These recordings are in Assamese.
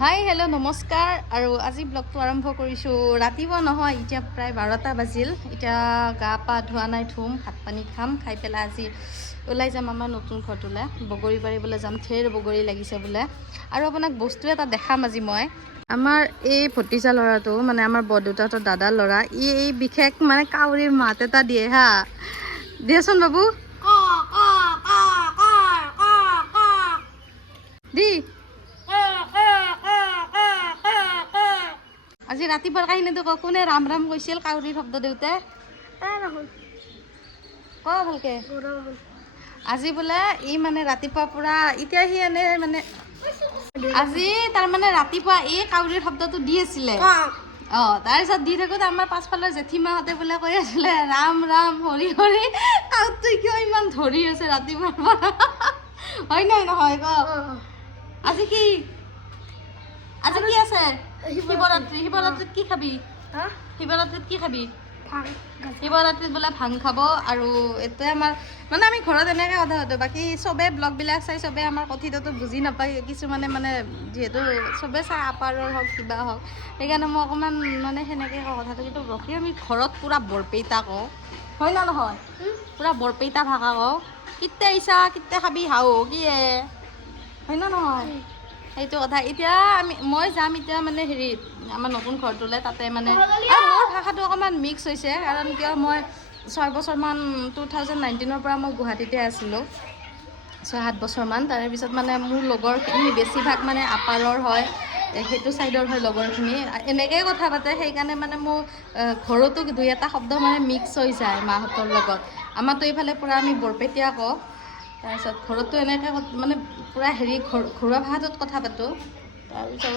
হাই হেল্ল' নমস্কাৰ আৰু আজি ব্লগটো আৰম্ভ কৰিছোঁ ৰাতিপুৱা নহয় এতিয়া প্ৰায় 12টা বাজিল এতিয়া গা পা ধোৱা নাই ধুম ভাত পানী খাম খাই পেলাই আজি ওলাই যাম আমাৰ নতুন ঘৰটোলৈ বগৰী পাৰিবলৈ যাম ঢেৰ বগৰী লাগিছে বোলে আৰু আপোনাক বস্তু এটা দেখাম আজি মই আমাৰ এই ভতিজা ল'ৰাটো মানে আমাৰ বৰদেউতাহঁতৰ দাদাৰ ল'ৰা এই বিশেষ মানে কাউৰীৰ মাত এটা দিয়ে হা দিয়াচোন বাবু দি আজি ৰাতিপুৱাৰ কাহিনীটো ক কোনে ৰাম ৰাম কৈছিল কাউৰীৰ শব্দ দেউতে ক ভালকে আজি বোলে ই মানে ৰাতিপুৱা পুৰা এতিয়া সি এনে মানে আজি তাৰমানে ৰাতিপুৱা এই কাউৰীৰ শব্দটো দি আছিলে তাৰপিছত দি থাকোঁতে আমাৰ পাছফালৰ জেঠীমাহঁতে বোলে কৈ আছিলে ৰাম ৰাম হৰি হৰি কাউৰটো কিয় ইমান ধৰি আছে ৰাতিপুৱাৰ পৰা হয় নাই নহয় ক আজি কি আজি কি আছে শিৱৰাত্ৰিত কি খাবি শিৱৰাত্ৰিত কি খাবি শিৱৰাত্ৰিত বোলে ভাং খাব আৰু এইটোৱে আমাৰ মানে আমি ঘৰত এনেকৈ কথা পাতোঁ বাকী চবেই ব্লগবিলাক চাই চবেই আমাৰ কথিতটো বুজি নাপায় কিছুমানে মানে যিহেতু চবেই চাই আপাৰৰ হওক কিবা হওক সেইকাৰণে মই অকণমান মানে সেনেকৈ কওঁ কথাটো কিন্তু বাকী আমি ঘৰত পূৰা বৰপেইতা কওঁ হয় না নহয় পূৰা বৰপেইতা ভাষা কওঁ কেতিয়া আহিছা কেতিয়া খাবি হাও কি হয় না নহয় সেইটো কথা এতিয়া মই যাম এতিয়া মানে হেৰি আমাৰ নতুন ঘৰটোলৈ তাতে মানে মোৰ ভাষাটো অকণমান মিক্স হৈছে কাৰণ কিয় মই 6 বছৰমান 2019ৰ পৰা মই গুৱাহাটীতে আছিলোঁ 6-7 বছৰমান তাৰে পিছত মানে মোৰ লগৰখিনি বেছিভাগ মানে আপাৰৰ হয় সেইটো ছাইডৰ হয় লগৰখিনি এনেকৈয়ে কথা পাতে সেইকাৰণে মানে মোৰ ঘৰতো 2-এটা শব্দ মানে মিক্স হৈ যায় মাহঁতৰ লগত আমাৰতো এইফালে পূৰা আমি বৰপেটীয়া কওঁ তাৰপিছত ঘৰতো এনেকৈ মানে পূৰা হেৰি ঘৰুৱা ভাষাটোত কথা পাতোঁ তাৰপিছত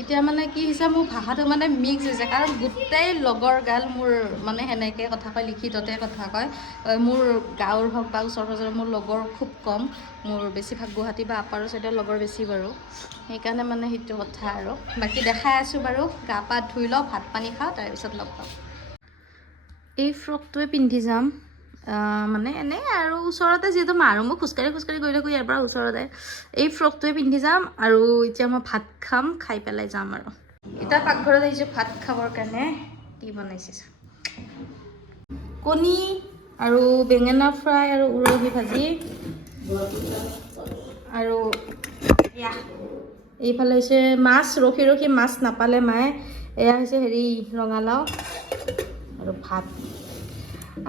এতিয়া মানে কি হৈছে মোৰ ভাষাটো মানে মিক্স হৈছে কাৰণ গোটেই লগৰ গাল মোৰ মানে সেনেকৈ কথা কয় লিখিততে কথা কয় মোৰ গাঁৱৰ হওক বা ওচৰ পাজৰৰ মোৰ লগৰ খুব কম মোৰ বেছিভাগ গুৱাহাটী বা আপাৰৰ ছাইডৰ লগৰ বেছি বাৰু সেইকাৰণে মানে সেইটো কথা আৰু বাকী দেখাই আছোঁ বাৰু গা পা ধুই লওঁ ভাত পানী খাওঁ তাৰপিছত লগ পাম এই ফ্ৰকটোৱে পিন্ধি যাম মানে এনেই আৰু ওচৰতে যিহেতু মা আৰু মই খোজকাঢ়ি গৈ থাকোঁ ইয়াৰ পৰা ওচৰতে এই ফ্ৰকটোৱে পিন্ধি যাম আৰু এতিয়া মই ভাত খাম খাই পেলাই যাম আৰু এতিয়া পাকঘৰত আহিছোঁ ভাত খাবৰ কাৰণে কি বনাইছে কণী আৰু বেঙেনা ফ্ৰাই আৰু উৰহি ভাজি আৰু এইফালে হৈছে মাছ ৰখি মাছ নাপালে মায়ে এয়া হৈছে হেৰি ৰঙালাও আৰু ভাত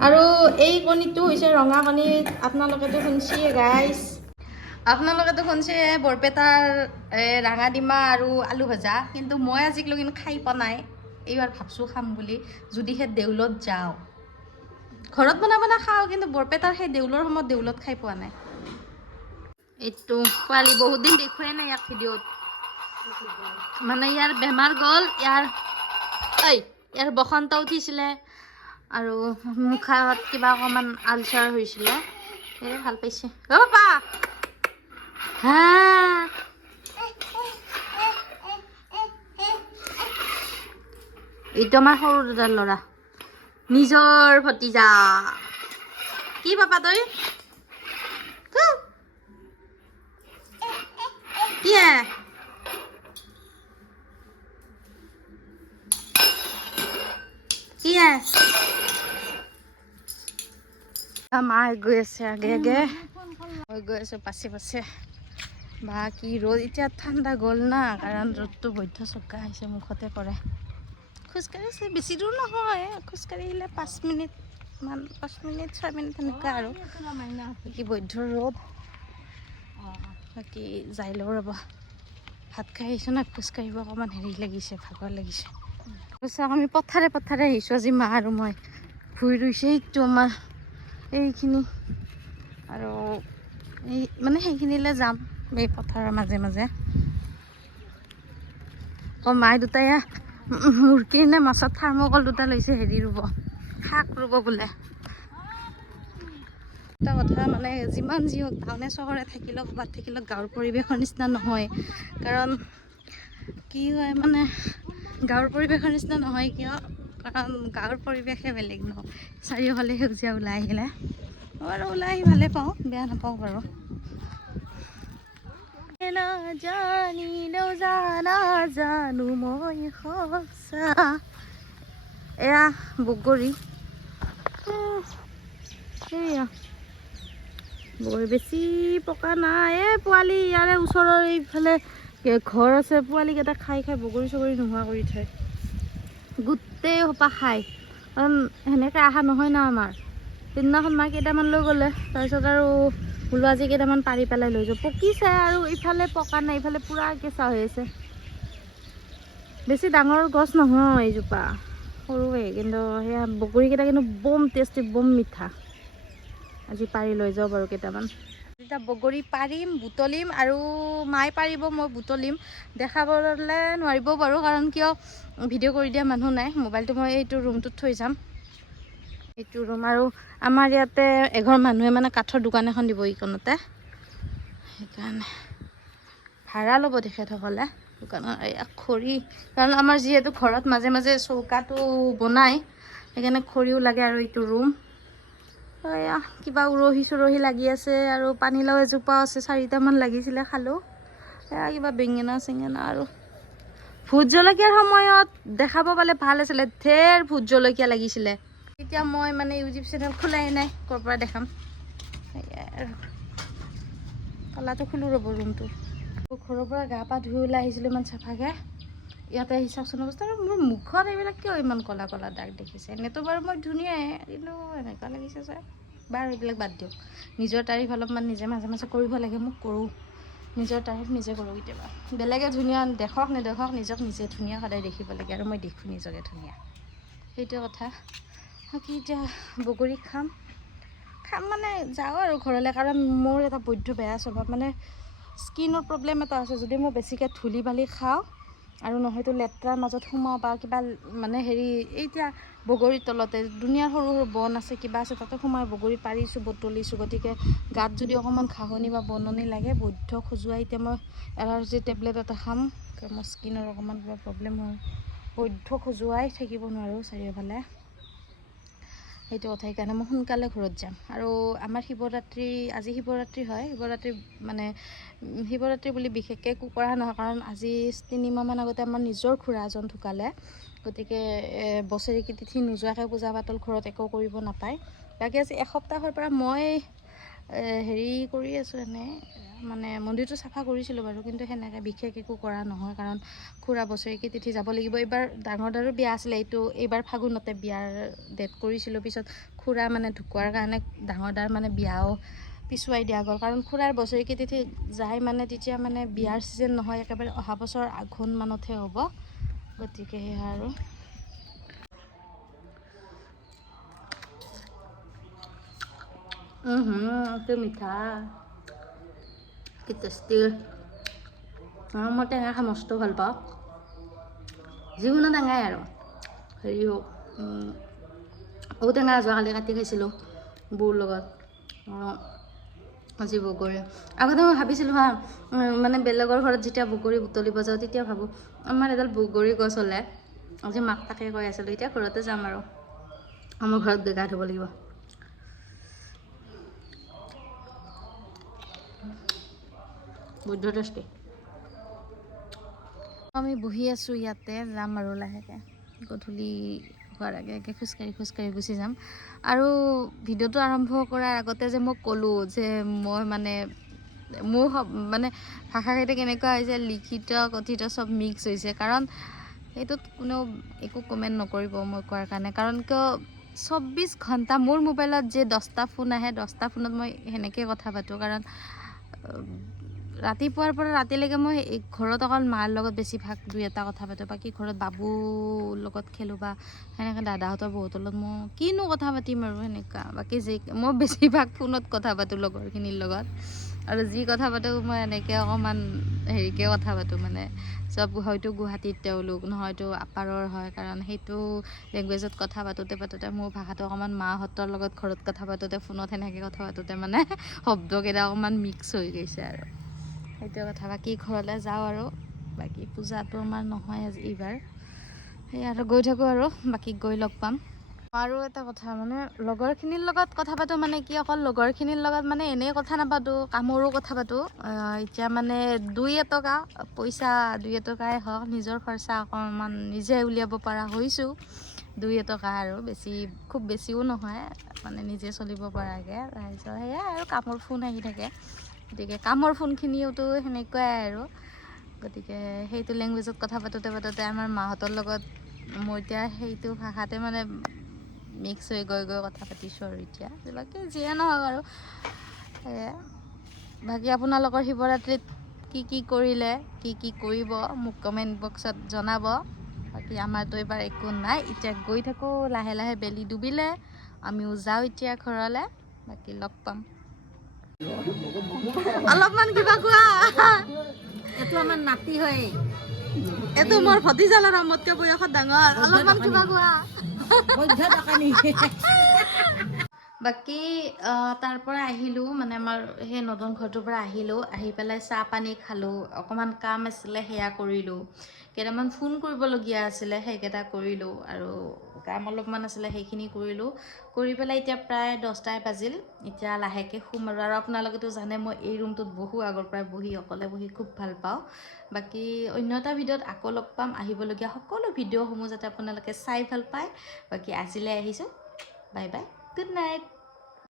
আৰু এই কণীটো হৈছে ৰঙা কণী আপোনালোকেতো শুনছিয়ে গাইছ আপোনালোকেতো শুনছে বৰপেটাৰ ৰাঙাডিমা আৰু আলু ভাজা কিন্তু মই আজিলৈকে খাই পোৱা নাই এইবাৰ ভাবছোঁ খাম বুলি যদিহে দেউলত যাওঁ ঘৰত বনাব খাওঁ কিন্তু বৰপেটাৰ সেই দেউলৰ সময়ত দেউলত খাই পোৱা নাই এইটো পোৱালি বহুত দিন দেখুৱাই নাই ইয়াক ভিডিঅ'ত মানে ইয়াৰ বেমাৰ গ'ল ইয়াৰ বসন্ত উঠিছিলে আৰু মুখত কিবা অকণমান আলচাৰ হৈছিলে সেই ভাল পাইছে পাপা হা এইটো আমাৰ সৰু দাদাৰ ল'ৰা নিজৰ ভতিজা কি পাপা তই কি মা গৈ আছে আগে মই গৈ আছোঁ পাছে বা কি ৰ'দ এতিয়া ঠাণ্ডা গ'ল না কাৰণ ৰ'দটো বৈধ্য চকা হৈছে মুখতে পৰে খোজকাঢ়িছে বেছি দূৰ নহয় খোজকাঢ়ি আহিলে 5 মিনিট 6 মিনিট সেনেকুৱা আৰু বাকী বৈধ্য ৰ'দ বাকী যাই লওঁ ৰ'ব ভাত খাই আহিছোঁ না খোজকাঢ়িব অকণমান হেৰি লাগিছে ভাগৰ লাগিছে কৈছোঁ আমি পথাৰে আহিছোঁ আজি মা আৰু মই ভুই ৰুইছে সেইটো আমাৰ এইখিনি আৰু এই মানে সেইখিনিলৈ যাম এই পথাৰৰ মাজে আকৌ মায়ে দুটাই মুৰ্গীৰ নে মাছত থাৰ্মকল 2টা লৈছে হেৰি ৰুব শাক ৰুব বোলে এটা কথা মানে যিমান যি হওক টাউনে চহৰে থাকিলেও ক'ৰবাত থাকিলেও গাঁৱৰ পৰিৱেশৰ নিচিনা নহয় কাৰণ কি হয় মানে গাঁৱৰ পৰিৱেশৰ নিচিনা নহয় কিয় কাৰণ গাঁৱৰ পৰিৱেশে বেলেগ ন চাৰিওফালে সেউজীয়া ওলাই আহিলে মই আৰু ওলাই আহি ভালে পাওঁ বেয়া নাপাওঁ বাৰু নাজানো মই সঁচা। এয়া বগৰী, সেয়া বগৰী বেছি পকা নাই। পোৱালি ইয়াৰে ওচৰৰ এইফালে ঘৰ আছে, পোৱালিকেইটা খাই খাই বগৰী চগৰী নোহোৱা কৰি থয়, গোটেই সোপা খায়। কাৰণ সেনেকৈ অহা নহয় না আমাৰ। সেইদিনাখন মায়ে কেইটামান লৈ গ'লে, তাৰপিছত আৰু বোলো আজি কেইটামান পাৰি পেলাই লৈ যাওঁ। পকিছে আৰু ইফালে পকা নাই, ইফালে পূৰা কেঁচা হৈ আছে। বেছি ডাঙৰ গছ নহয় এইজোপা, সৰুৱে, কিন্তু সেয়া বগৰীকেইটা কিন্তু বম টেষ্টি, বম মিঠা। আজি পাৰি লৈ যাওঁ বাৰু কেইটামান। এতিয়া বগৰী পাৰিম, বুটলিম, আৰু মায়ে পাৰিব, মই বুটলিম। দেখাবলৈ নোৱাৰিব বাৰু, কাৰণ কিয় ভিডিঅ' কৰি দিয়া মানুহ নাই। মোবাইলটো মই এইটো ৰুমটোত থৈ যাম, এইটো ৰুম। আৰু আমাৰ ইয়াতে এঘৰ মানুহে মানে কাঠৰ দোকান এখন দিব এইকণতে, সেইকাৰণে ভাড়া ল'ব তেখেতসকলে দোকানৰ। এয়া খৰি, কাৰণ আমাৰ যিহেতু ঘৰত মাজে মাজে চৌকাটো বনায়, সেইকাৰণে খৰিও লাগে। আৰু এইটো ৰুম, এয়া কিবা উৰহি চুৰহি লাগি আছে, আৰু পানীলাও এজোপা আছে, 4টামান লাগিছিলে, খালোঁ। এয়া কিবা বেঙেনা চেঙেনা, আৰু ভোট জলকীয়াৰ সময়ত দেখাব পালে ভাল আছিলে, ঢেৰ ভোট জলকীয়া লাগিছিলে। এতিয়া মই মানে ইউটিউব চেনেল খোলাই নাই, ক'ৰ পৰা দেখাম। সেয়াই আৰু তলাটো খোলোঁ ৰ'ব ৰুমটো। ঘৰৰ পৰা গা পা ধুই ওলাই আহিছিলোঁ ইমান চাফাকৈ। ইয়াতে আহি চাওকচোন অৱস্থা। আৰু মোৰ মুখত এইবিলাক কিয় ইমান ক'লা ক'লা দাগ দেখিছে? এনেতো বাৰু মই ধুনীয়াই, কিন্তু এনেকুৱা লাগিছে যে বাৰু এইবিলাক বাদ দিয়ক। নিজৰ তাৰিফ অলপমান নিজে মাজে মাজে কৰিব লাগে, মোক কৰোঁ। নিজৰ তাৰিফ নিজে কৰোঁ কেতিয়াবা। বেলেগে ধুনীয়া দেখক নেদেখক, নিজক নিজে ধুনীয়া সদায় দেখিব লাগে, আৰু মই দেখোঁ নিজকে ধুনীয়া, সেইটোৱে কথা। বাকী এতিয়া বগৰী খাম মানে যাওঁ আৰু ঘৰলৈ, কাৰণ মোৰ এটা বৈধ বেয়া স্বভাৱ, মানে স্কিনৰ প্ৰব্লেম এটা আছে। যদি মই বেছিকৈ ধূলি বালি খাওঁ, আৰু নহয়তো লেতেৰাৰ মাজত সোমাওঁ, বা কিবা মানে হেৰি, এতিয়া বগৰীৰ তলতে ধুনীয়া সৰু সৰু বন আছে, কিবা আছে, তাতে সোমাই বগৰী পাৰিছোঁ, বুটলিছোঁ। গতিকে গাত যদি অকণমান ঘাঁহনি বা বননি লাগে, বৈধ খজুৱাই। এতিয়া মই এলাৰ্জি টেবলেট এটা খাম, মোৰ স্কিনৰ অকণমান কিবা প্ৰব্লেম হয়, বৈধ খজুৱাই থাকিব নোৱাৰোঁ চাৰিওফালে, সেইটো কথা। সেইকাৰণে মই সোনকালে ঘৰত যাম। আৰু আমাৰ শিৱৰাত্ৰি, আজি শিৱৰাত্ৰি হয়। শিৱৰাত্ৰি মানে শিৱৰাত্ৰি বুলি বিশেষকৈ একো কৰা নহয়, কাৰণ আজি 3 মাহমান আগতে আমাৰ নিজৰ খুৰা এজন ঢুকালে। গতিকে বছৰেকী তিথি নোযোৱাকৈ পূজা পাতল ঘৰত একো কৰিব নাপায়। বাকী আজি এসপ্তাহৰ পৰা মই হেৰি কৰি আছোঁ, এনেই মানে মন্দিৰটো চাফা কৰিছিলোঁ বাৰু, কিন্তু সেনেকৈ বিশেষ একো কৰা নহয়, কাৰণ খুৰা বছৰেকী তিথি যাব লাগিব। এইবাৰ ডাঙৰ দাৰো বিয়া আছিলে, এইবাৰ ফাগুনতে বিয়াৰ ডেট কৰিছিলোঁ। পিছত খুৰা মানে ঢুকোৱাৰ কাৰণে ডাঙৰ দাৰ মানে বিয়াও পিছুৱাই দিয়া গ'ল, কাৰণ খুৰাৰ বছৰেকী তিথি যায় মানে তেতিয়া মানে বিয়াৰ ছিজন নহয়, একেবাৰে অহা বছৰ আঘোণ মানতহে হ'ব। গতিকে সেয়া আৰু কি মিঠা, কি টেষ্টি। মই টেঙা খাই মস্ত ভাল পাওঁ, যিকোনো টেঙাই আৰু। হেৰি হওক, ঔটেঙা যোৱাকালি কাটি খাইছিলোঁ বৌৰ লগত, আজি বগৰী। আগতে মই ভাবিছিলোঁ হা, মানে বেলেগৰ ঘৰত যেতিয়া বগৰী বুটলিব যাওঁ, তেতিয়া ভাবোঁ আমাৰ এডাল বগৰী গছ হ'লে। আজি মাক তাকে কৈ আছিলোঁ, এতিয়া ঘৰতে যাম আৰু আমাৰ ঘৰত গৈ গা ধুব লাগিব। বৈদ্য টেষ্টি। আমি বহি আছোঁ ইয়াতে, যাম আৰু লাহেকৈ, গধূলি হোৱাৰ আগে আগে খোজকাঢ়ি গুচি যাম। আৰু ভিডিঅ'টো আৰম্ভ কৰাৰ আগতে যে মই ক'লোঁ যে মই মানে মোৰ মানে ভাষাকেইটা কেনেকুৱা হৈছে, লিখিত কথিত চব মিক্স হৈছে, কাৰণ সেইটোত কোনেও একো কমেণ্ট নকৰিব মই কোৱাৰ কাৰণে। কাৰণ কিয় 24 ঘণ্টা মোৰ মোবাইলত যে 10টা ফোন আহে, 10টা ফোনত মই সেনেকৈ কথা পাতোঁ। কাৰণ ৰাতিপুৱাৰ পৰা ৰাতিলৈকে মই ঘৰত অকল মাৰ লগত বেছিভাগ 2-এটা কথা পাতোঁ, বাকী ঘৰত বাবুৰ লগত খেলোঁ, বা সেনেকৈ দাদাহঁতৰ বহুতৰ লগত মই কিনো কথা পাতিম আৰু সেনেকুৱা। বাকী মই বেছিভাগ ফোনত কথা পাতোঁ লগৰখিনিৰ লগত, আৰু যি কথা পাতোঁ মই এনেকৈ অকণমান হেৰিকৈ কথা পাতোঁ, মানে চব হয়তো গুৱাহাটীত তেওঁলোক, নহয়তো আপাৰৰ হয়, কাৰণ সেইটো লেংগুৱেজত কথা পাতোঁতে মোৰ ভাষাটো অকণমান মাহঁতৰ লগত ঘৰত কথা পাতোঁতে, ফোনত সেনেকৈ কথা পাতোঁতে মানে শব্দকেইটা অকণমান মিক্স হৈ গৈছে আৰু সেইটোৱে কথা। বাকী ঘৰলৈ যাওঁ, আৰু বাকী পূজাটো আমাৰ নহয় আজি এইবাৰ, সেই আৰু গৈ থাকোঁ, আৰু বাকী গৈ লগ পাম। আৰু এটা কথা মানে লগৰখিনিৰ লগত কথা পাতোঁ মানে কি অকল লগৰখিনিৰ লগত মানে এনেই কথা নাপাতোঁ, কামৰো কথা পাতোঁ। এতিয়া মানে 2-এটকা পইচা 2-এটকাই হওক নিজৰ খৰচা অকণমান নিজে উলিয়াব পৰা হৈছোঁ। 2-এটকা আৰু বেছি খুব বেছিও নহয় মানে নিজে চলিব পৰাকৈ। তাৰপিছত সেয়াই আৰু কামৰ ফোন আহি থাকে, গতিকে কামৰ ফোনখিনিওতো সেনেকুৱাই আৰু। গতিকে সেইটো লেংগুৱেজত কথা পাতোঁতে পাতোঁতে আমাৰ মাহঁতৰ লগত মই এতিয়া সেইটো ভাষাতে মানে মিক্স হৈ গৈ কথা পাতিছোঁ আৰু এতিয়া। বাকী যিয়ে নহওক আৰু সেয়াই। বাকী আপোনালোকৰ শিৱৰাত্ৰিত কি কৰিলে, কি কৰিব মোক কমেণ্ট বক্সত জনাব। বাকী আমাৰতো এইবাৰ একো নাই, এতিয়া গৈ থাকোঁ লাহে লাহে। বেলি ডুবিলে, আমিও যাওঁ এতিয়া ঘৰলৈ। বাকী লগ পাম। অলপমান কিবা কোৱা। এইটো আমাৰ নাতি হয়, এইটো মোৰ ভতিজালৰ নামতকৈ বয়সত ডাঙৰ। অলপমান কিবা কোৱা। বাকী তাৰ পৰা আহিলোঁ মানে আমাৰ সেই নতুন ঘৰটোৰ পৰা আহিলোঁ। আহি পেলাই চাহ পানী খালোঁ, অকণমান কাম আছিলে সেয়া কৰিলোঁ, কেইটামান ফোন কৰিবলগীয়া আছিলে সেইকেইটা কৰিলোঁ, আৰু কাম অলপমান আছিলে সেইখিনি কৰিলোঁ। কৰি পেলাই এতিয়া প্ৰায় 10টাই বাজিল। এতিয়া লাহেকৈ শুম আৰু আপোনালোকেতো জানে মই এই ৰুমটোত বহু আগৰ পৰাই অকলে বহি খুব ভাল পাওঁ। বাকী অন্য এটা ভিডিঅ'ত আকৌ লগ পাম। আহিবলগীয়া সকলো ভিডিঅ'সমূহ যাতে আপোনালোকে চাই ভাল পায়। বাকী আজিলৈ আহিছোঁ, বাই বাই, গুড নাইট।